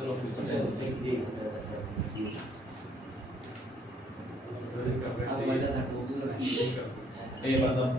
चलो फ्यूचर तो टेंस उसमें जे होता था इसलिए अब अब मजा था वो भी ए बस अब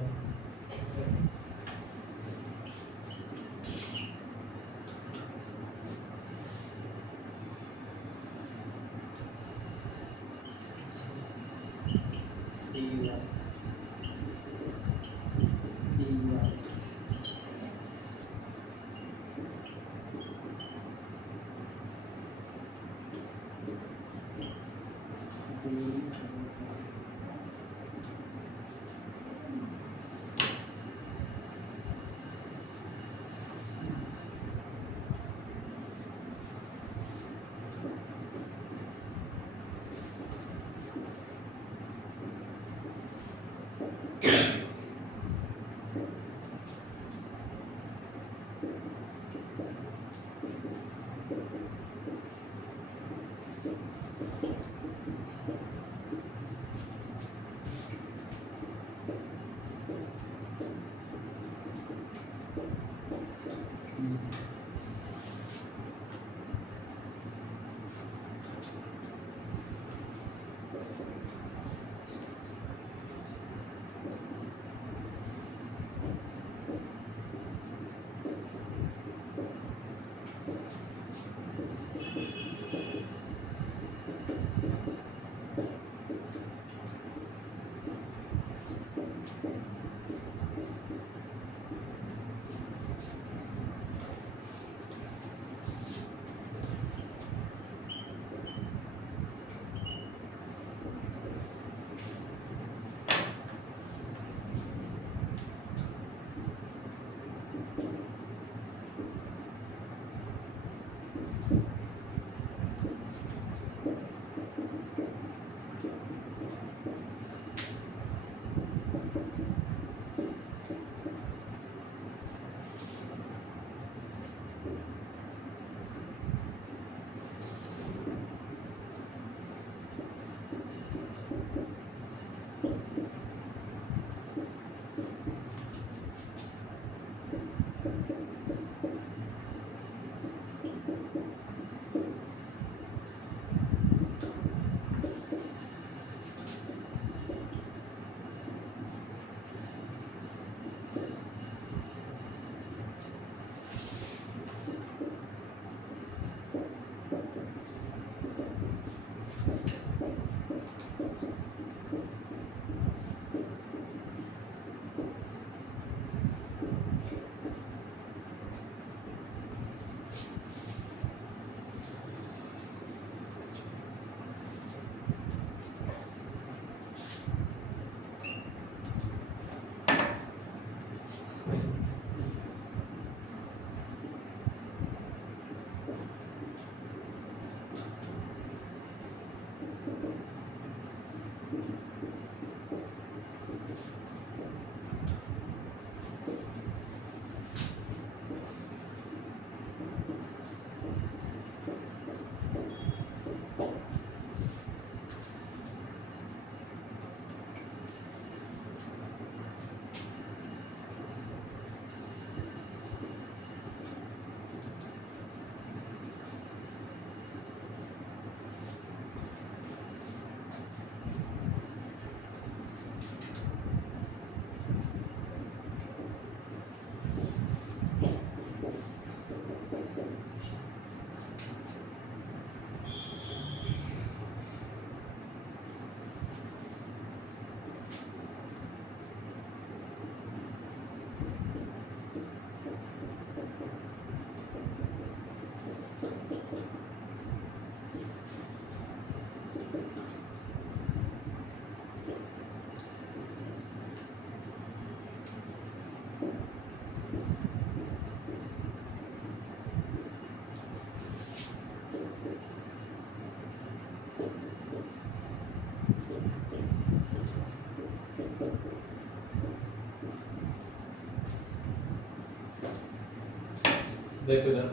देखो इधर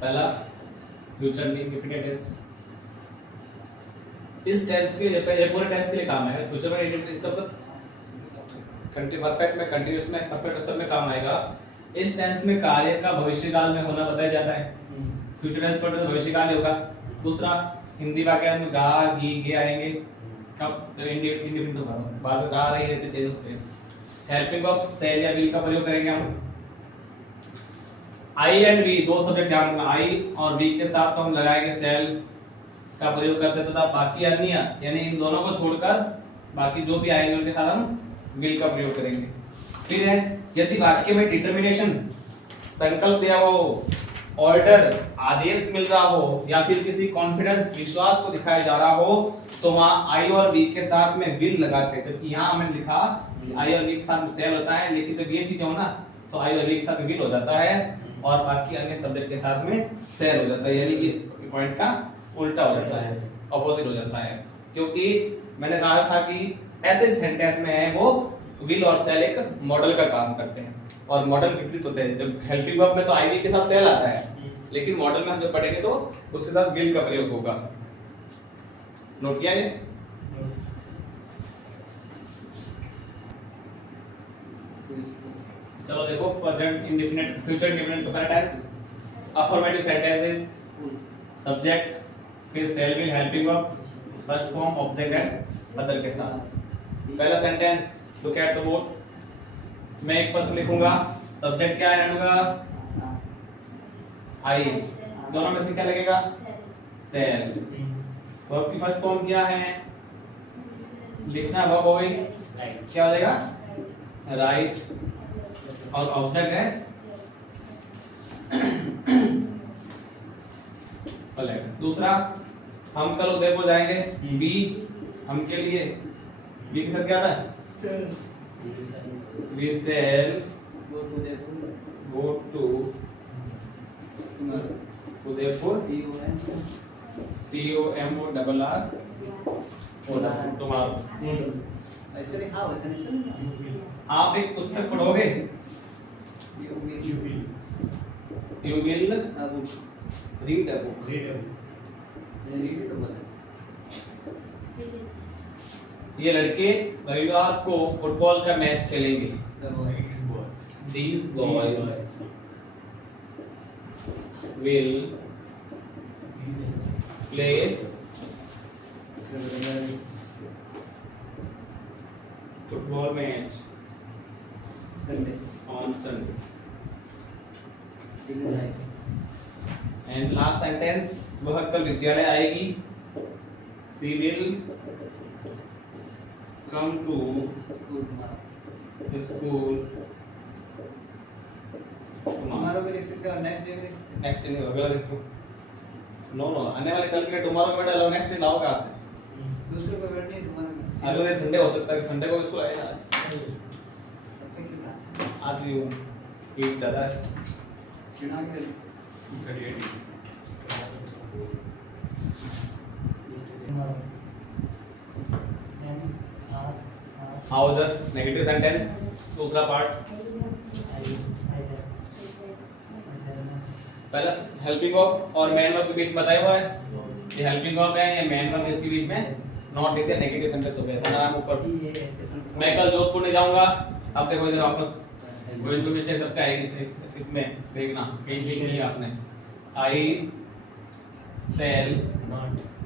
पहला फ्यूचर इंडेफिनिट टेंस इस टेंस के लिए ये पूरे टेंस के लिए काम है फ्यूचर में इंडेफिनिट इसका कंटिन्यू परफेक्ट में कंटीन्यूअस में परफेक्ट सब में काम आएगा। इस टेंस में कार्य का भविष्यकाल में होना बताया जाता है फ्यूचर टेंस पढ़ते तो भविष्य काल ही होगा। दूसरा हिंदी वाक्य में गा गी गे आएंगे कब, तो इंडिपेंडेंट होगा, बाद में गा रही रहते चेंज होते हैं। हेल्पिंग वर्ब सेल या विल का प्रयोग करेंगे हम। आई एंड वी दो सब्जेक्ट ध्यान रखना, आई और वी के साथ तो हम लगाएंगे सेल का प्रयोग करते तथा बाकी अन्य यानी इन दोनों को छोड़कर बाकी जो भी आएंगे उनके साथ हम विल का प्रयोग करेंगे। फिर है यदि वाक्य में डिटरमिनेशन संकल्प दिया हुआ हो, ऑर्डर आदेश मिल रहा हो या फिर किसी कॉन्फिडेंस विश्वास को दिखाया जा रहा हो तो वहां आई और वी के साथ में विल लगाते हैं। जबकि यहाँ हमने लिखा आई और वी के साथ में सेल होता है, लेकिन जब ये चीज हो ना तो आई और वी के साथ में विल हो जाता है और बाकी अन्य सब्जेक्ट के साथ में सेल हो जाता है, यानी कि इस पॉइंट का उल्टा हो जाता है, ऑपोजिट हो जाता है। क्योंकि मैंने कहा था कि ऐसे सेंटेंस में है वो विल और सेल एक मॉडल का काम करते हैं और मॉडल विपरीत होते हैं। जब हेल्पिंग वर्ब में तो आई वी के साथ सेल आता है, लेकिन मॉडल में हम जब पढ़ेंगे तो उसके साथ विल का प्रयोग होगा। नोट किया है? चलो देखो present indefinite future indefinite comparative tense, affirmative sentences subject, फिर shall will helping verb, first form object and other के साथ। पहला sentence look at the board, मैं एक पद लिखूंगा, सब्जेक्ट क्या है रेणुका? आई, दोनों में से क्या लगेगा? सेल। वर्ब की फर्स्ट फॉर्म क्या है? लिखना वर्ब हो गई, क्या हो जाएगा? राइट। और ऑब्जेक्ट है पलट। दूसरा हम कल उदयपुर जाएंगे, बी हम के लिए, बी के साथ क्या आता है? We shall go to Udaipur, TOMORR tomorrow। आप एक पुस्तक पढ़ोगे? You will read a book। ये लड़के रविवार को फुटबॉल का मैच खेलेंगे। These boys will play football match on Sunday। And last sentence, वह कल विद्यालय आएगी। She will come to the school tomorrow। Next day अगला दिन को नो आने वाले कल के लिए टुमारो का डालो, नेक्स्ट डे लाओ कहाँ से? दूसरे को बैठ नहीं तुम्हारे अगले दिन संडे हो सकता है, संडे को स्कूल आएगा। आज ही वीक ज़्यादा है। चिना के हाउ द नेगेटिव सेंटेंस दूसरा पार्ट। पहला हेल्पिंग वर्ब और मेन वर्ब के बीच बताया हुआ है, ये हेल्पिंग वर्ब है, ये मेन वर्ब इसके बीच में नॉट लिख दिया, नेगेटिव सेंटेंस हो गया। नाम ऊपर। मैं कल जोधपुर नहीं जाऊंगा, अब देखो इधर वापस कोई तो मिस्टेक करके आएगी इसमें देखना, कहीं भी नहीं है आपने। I shall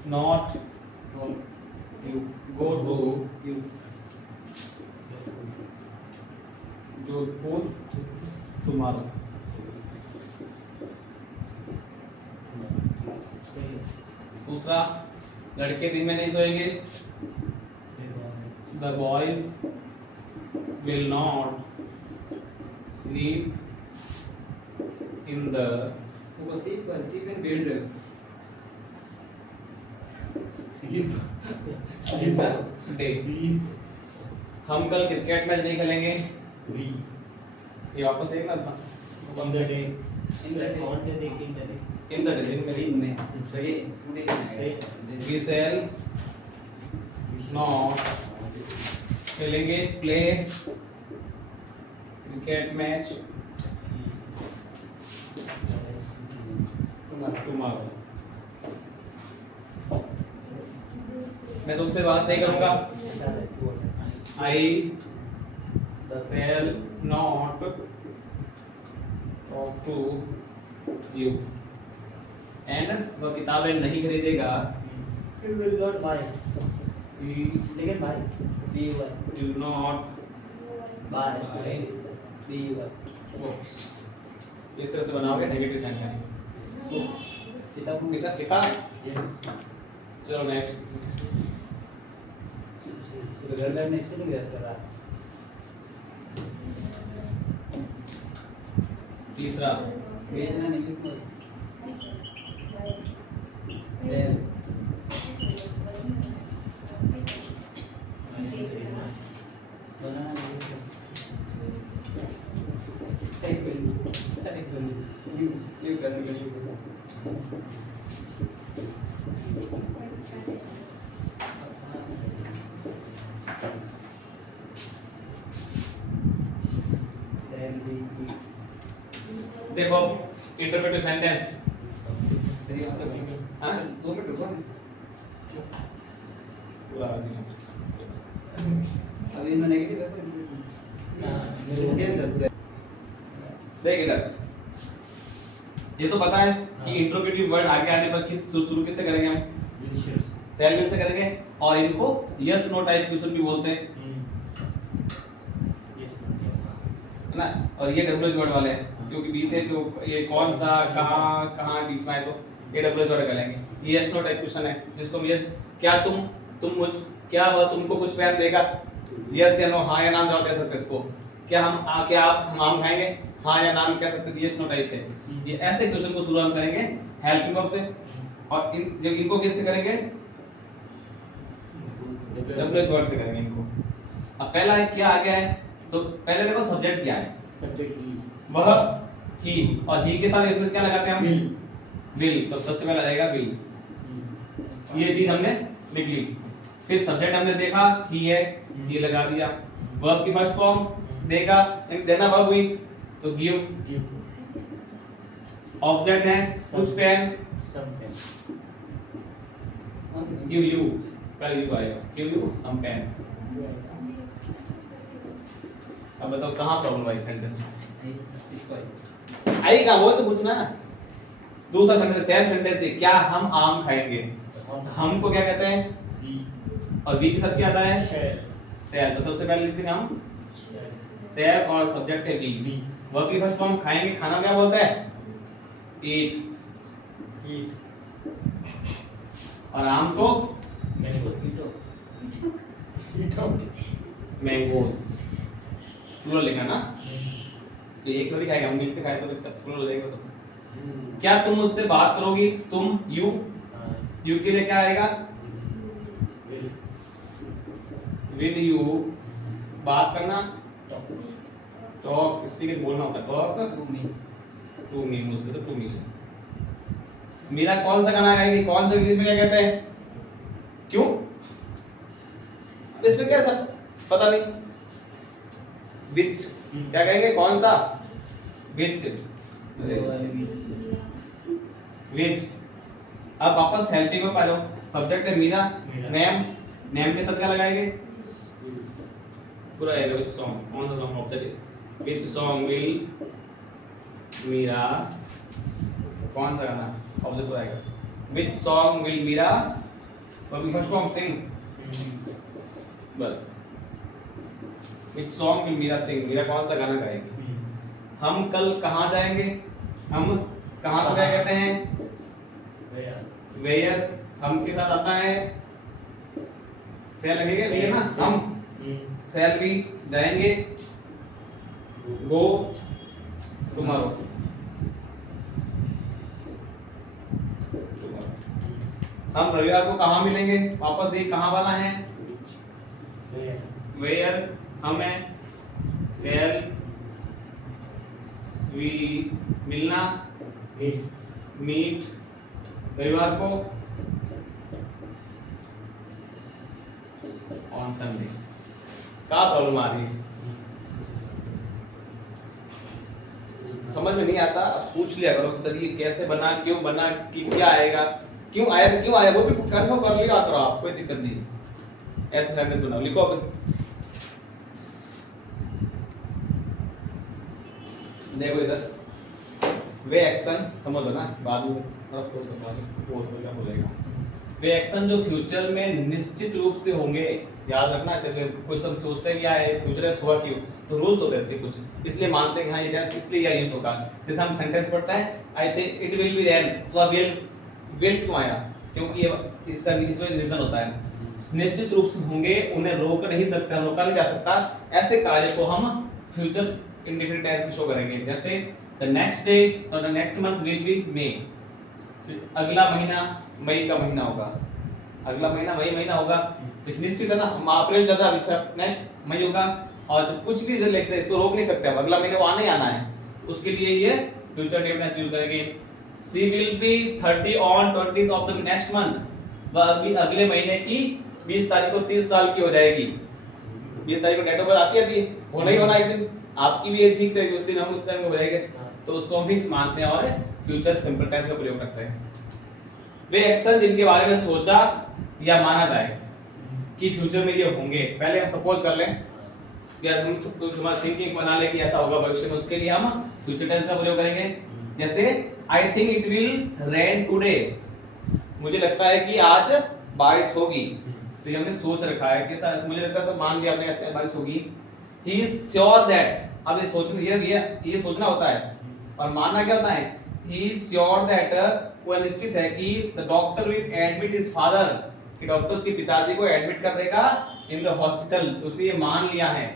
not you go to Jodhpur tomorrow. दूसरा लड़के दिन में नहीं सोएंगे। The boys will not sleep in the वो सीप इन बिल्ड day। हम कल क्रिकेट मैच नहीं खेलेंगे। ये वापस देखना था। इन द डे दिन में सही we shall not खेलेंगे प्ले क्रिकेट मैच टुमारो। मैं तुमसे बात नहीं करूंगा। आई shall not talk to you। And वह किताबें नहीं खरीदेगा, He will not buy. he लेकिन buy. B-U-Y. will not Buy. buy B-U-Y. books। इस तरह से बनाओगे नेगेटिव सेंटेंस। So, किताब को लिखा लिखा? Yes. चलो नेक्स्ट। तो घर में नेक्स्ट नहीं गया कर रहा। तीसरा भेजना नहीं इंग्लिश में। Sell. बनाना नहीं है। Thanks man. Thanks man. You करने के लिए। देखो इंटरप्रेटिव सेंटेंस। सही आंसर नहीं। हाँ? 2 मिनट रुको ना। पूरा कर दिया। अभी इनमें नेगेटिव है कोई? क्या सर पूरा? देख इधर, ये तो पता है कि इंट्रोगेटिव वर्ड आगे आने पर किस शुरू किससे करेंगे हम? सेल विल से करेंगे, और इनको यस नो टाइप क्वेश्चन भी बोलते हैं, है ना। और ये डब्ल्यूएच वर्ड वाले हैं क्योंकि बीच है, तो ये कौन सा कहाँ कहाँ बीच में है, तो ये डब्ल्यूएच वर्ड करेंगे। ये यस नो टाइप क्वेश्चन है जिसको हम ये क्या तुम मुझ क्या वह तुमको कुछ प्यार देगा, यस या नो, हाँ या नाम जवाब दे सकते हैं इसको। क्या हम आम खाएंगे, हाँ या नाम कह सकते हैं, यस नो टाइप है। ये ऐसे क्वेश्चन को शुरू हम करेंगे हेल्पिंग वर्ब से, और इनको किससे करेंगे? डब्ल्यूएच वर्ड से करेंगे इनको। अब पहला है क्या आ गया है, तो पहले देखो सब्जेक्ट क्या है, वह ही, और ही के साथ इसमें क्या लगाते हैं हम? विल। तो सबसे पहले आ जाएगा विल, ये चीज हमने लिख ली। फिर सब्जेक्ट हमने देखा ही है, ये लगा दिया। वर्ब की फर्स्ट फॉर्म देगा, देना वर्ब हुई तो गिव। ऑब्जेक्ट है कुछ पेन, गिव यू, पहले यू आएगा, गिव यू सम पेन्स। अब बताओ कहाँ प्रॉब्लम आई सेंटेंस में? आएगा वो तो पूछना ना। दूसरा सेंटेंस सेम सेंटेंस है, क्या हम आम खाएंगे, हमको क्या कहते हैं? और वी के साथ क्या आता है? सेल। तो सबसे पहले लिखते हैं हम सेल, और सब्जेक्ट है वी। वर्ब की फर्स्ट फॉर्म खाएंगे, खाना क्या बोलते हैं? ईट। और आम तो मैंगोज। प्लूरल लिखा ना, तो एक तो दिखाएगा, हम मिलके खाए तो प्लूरल लेंगे। तो क्या तुम मुझसे बात करोगी, तुम यू, यू के लिए क्या आएगा? विद यू, बात करना, टॉक, स्पीक बोलना होता है, टॉक टू मी, मुझसे तो टू मी। मेरा कौन सा गाना गाएगी, कौन सा इंग्लिश में क्या कहते हैं? क्यों? अब इसमें क्या सर पता नहीं, विच क्या कहेंगे, कौन सा? विच, विच। अब वापस हेल्थी में पा लो, सब्जेक्ट है मीरा, नेम, नेम के साथ क्या लगाएंगे? पूरा आएगा विच सॉन्ग, कौन सा song? Object which song will Meera, कौन सा गाना? ऑब्जेक्ट पूरा आएगा, विच सॉन्ग विल मीरा, और फर्स्ट फॉर्म सिंग, बस। विच सॉन्ग विल मीरा सिंग, मीरा कौन सा गाना गाएगी। हम कल कहाँ जाएंगे, हम कहाँ को क्या कहते हैं? वेयर। हम के साथ आता है सेल लगेगा, नहीं है ना, हम सेल भी जाएंगे, गो टुमारो। हम रविवार को कहाँ मिलेंगे, वापस ये कहाँ वाला है? वेयर। हमें सेल, वी मिलना, मीट रविवार को, ऑन संडे। क्या प्रॉब्लम आ रही है? समझ में नहीं आता, पूछ लिया करो सर ये कैसे बना, क्यों बना, कि क्या आएगा, क्यों आया तो क्यों आया, वो भी कंफर्म कर लिया करो आप, कोई दिक्कत नहीं। ऐसे सेंटेंस बनाओ, लिखो अब। देखो इधर वे एक्शन समझ लो ना, बाद में तरफ थोड़ा सा बाद में वो हो क्या बोलेगा। वे एक्शन जो फ्यूचर में निश्चित रूप से होंगे, याद रखना। चलिए कुछ हम सोचते हैं क्या है फ्यूचर है हुआ क्यों, तो रूल्स होते हैं इसके कुछ, इसलिए मानते हैं कि हाँ ये टेंस इसलिए या यूज होगा। जैसे हम सेंटेंस पढ़ते हैं I think it will be rain, तो विल क्यों आया, क्योंकि ये इसका इसमें रीजन होता है निश्चित रूप से होंगे, उन्हें रोक नहीं सकते, रोका नहीं जा सकता। ऐसे कार्य को हम फ्यूचर इंडेफिनिट टेंस में शो करेंगे। जैसे the next day, so the next month will be May, अगला महीना मई का महीना होगा, अगला महीना मई महीना होगा। तो निश्चित है ना, हम अप्रैल चल रहा है, नेक्स्ट मई होगा। और तो कुछ भी जो लिखते हैं इसको रोक नहीं सकते हम, अगला महीने वो आना ही आना है, उसके लिए ये फ्यूचर टेंस यूज करेंगे। She will be 30 on 20th of the next month, वह अगले महीने की 20 तारीख को 30 साल की हो जाएगी। 20 तारीख को डेट ऑफ बर्थ आती है, होना ही होना एक दिन, आपकी भी एज फिक्स है उस दिन, हम उस टाइम में हो जाएंगे, तो उसको हम फिक्स मानते हैं और फ्यूचर सिंपल टेंस का प्रयोग करते हैं। वे एक्शन जिनके बारे में सोचा या माना जाए कि फ्यूचर में ये होंगे, पहले हम सपोज कर लें या हम तुम्हारा थिंकिंग बना ले कि ऐसा होगा भविष्य में, उसके लिए हम फ्यूचर टेंस का प्रयोग करेंगे। जैसे I think it will rain today, मुझे लगता है कि आज बारिश होगी, तो ये हमने सोच रखा है कि सर मुझे लगता है सब मान लिया आपने ऐसे बारिश होगी। ही इज श्योर दैट, अब ये सोचना ये सोचना होता है और मानना क्या होता है, ही इज श्योर दैट, वो निश्चित है कि the doctor will admit his father, कि डॉक्टर उसके पिताजी को एडमिट कर देगा इन द हॉस्पिटल, तो उसने ये मान लिया है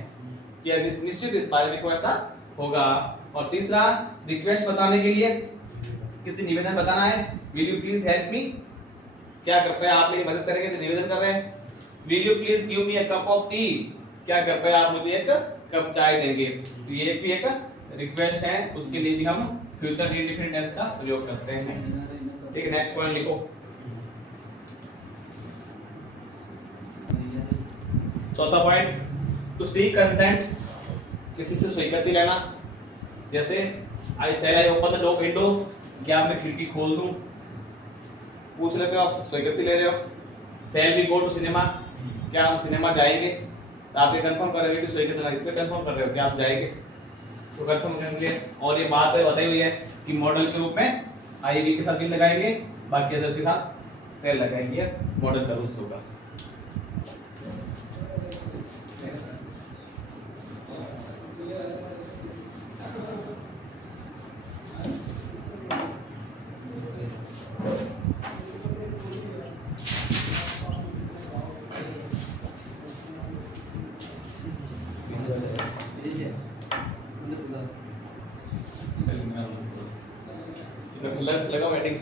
कि निश्चित इस बारे में कोई ऐसा होगा। और तीसरा रिक्वेस्ट बताने के लिए किसी निवेदन बताना है, will you please help me, क्या कृपया आप मेरी मदद करेंगे, तो निवेदन कर रहे हैं। Will you please give me a cup of T, क्या कृपया आप मुझे एक कप चाय देंगे, तो ये भी एक रिक्वेस्ट है, उसके लिए भी हम फ्यूचर इंडेफिनिट टेंस का प्रयोग करते हैं। ठीक है, नेक्स्ट पॉइंट लिखो। चौथा पॉइंट, टू सीक कंसेंट, किसी से स्वीकृति लेना। जैसे I shall I open the door window, क्या मैं खिड़की खोल दूं, पूछ लेते हो आप, स्वीकृति ले रहे हो। Shall we go to cinema, क्या हम सिनेमा जाएंगे, तो आप ये कंफर्म कर रहे हो कि स्वीकृति लेना, इसमें कंफर्म कर रहे हो कि आप जाएंगे, तो कंफर्म करने के लिए। और ये बात बताई हुई है कि मॉडल के रूप में आई वी के साथ भी लगाएंगे, बाकी अदर के साथ सेल लगाएंगे, मॉडल का रूल्स होगा। लगा बैटिंग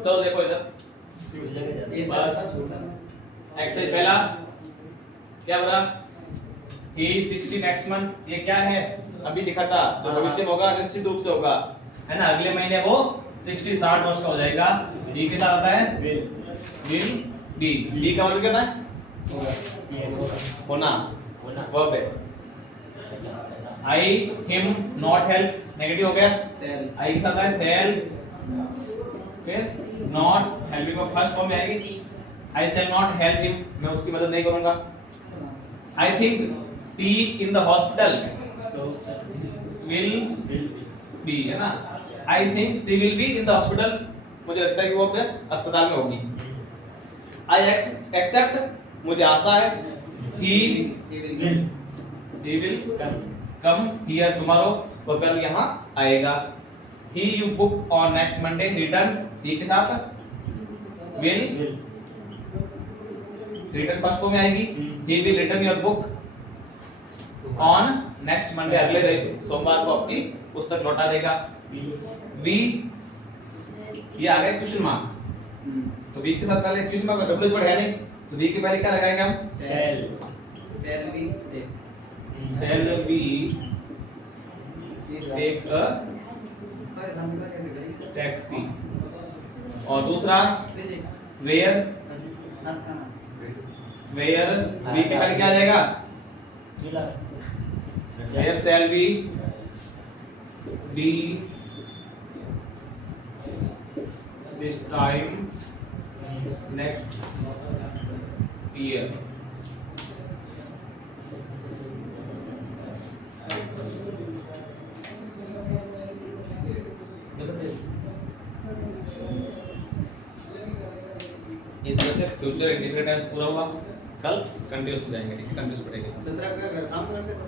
चलो देखो इधर एक्सरसाइज पहला क्या बोला, ही 60 नेक्स्ट मंथ, ये क्या है अभी लिखा था जो भविष्य में होगा, निश्चित रूप से होगा, है ना, अगले महीने वो 60 वर्ष का हो जाएगा। डी के साथ आता है विल बी, बी का मतलब क्या था, होना, वर्ब है। I him not help, negative हो गया, सेल, आई के साथ है सेल, फिर नॉट हेल्पिंग को फर्स्ट फॉर्म में आएगी, I shall not help him, मैं उसकी मदद नहीं करूंगा। I think she in the hospital, will be, है ना, I think she will be in the hospital, मुझे लगता है कि वो अपने अस्पताल में होगी। आई एक्सेप्ट, मुझे आशा है, he will come here tomorrow, वो कल यहाँ आएगा। He you book on next Monday, return, he के साथ विल, रिटर्न फर्स्ट फॉर्म में आएगी, he will return your book, on next Monday, अगले सोमवार को अपनी पुस्तक लौटा देगा। वी ये आ गया क्वेश्चन मार्क, तो वी के साथ पहले क्वेश्चन मार्क डब्ल्यू वर्ड है नहीं, तो वी के पहले क्या लगाएंगे हम? Shall be shall we take a taxi. और दूसरा वेयर, वेयर वी के पहले क्या आ जाएगा? Where shall we be this time next year. इस तरह से फ्यूचर इंडिफिनिट टेंस पूरा हुआ। कल कंटिन्यूस हो जाएंगे, ठीक है? कंटिन्यूस पढ़ेंगे। 17 का शाम को रखते हैं।